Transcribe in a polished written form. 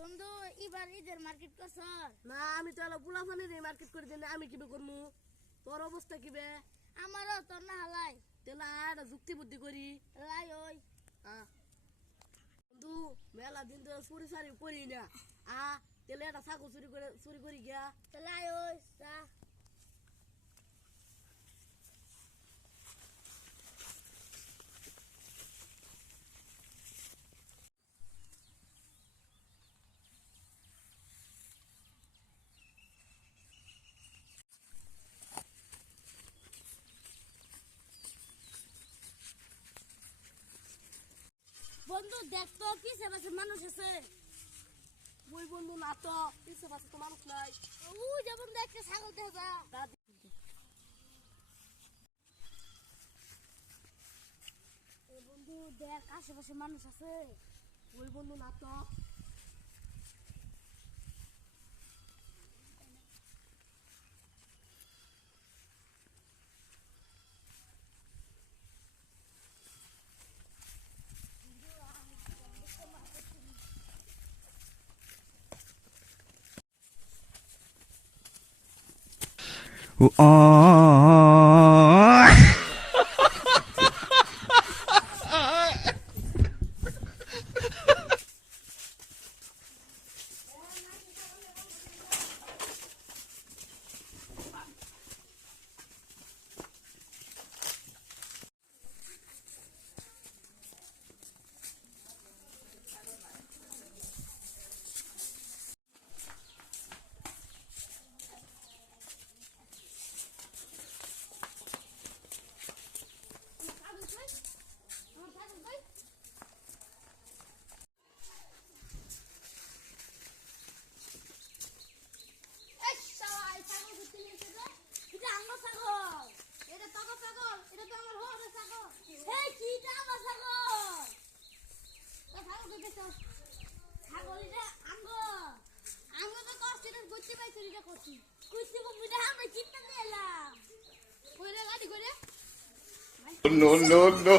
বন্ধু এবার ঈদের মার্কেট করছ না আমি তো পোলাপানের মার্কেট করে দিন আমি কিবে করমু তোর অবস্থা কিবে আমারও তোর না হালাই তেলা একটা যুক্তি বুদ্ধি করি লাই ওই বন্ধু মেলা দিন তো চুরি সারি করি না তেলে একটা ছাগল চুরি করি গিয়া লাই ওই চা বন্ধু দেখ তো পিছে পাশে মানুষ আছে ওই বন্ধু না তো পিছে পাশে তো মানুষ নাই ওই যে বন্ধু একটা ছাগল দেখা বন্ধু দেখ আশেপাশে মানুষ আছে ওই বন্ধু না তো No, no, no.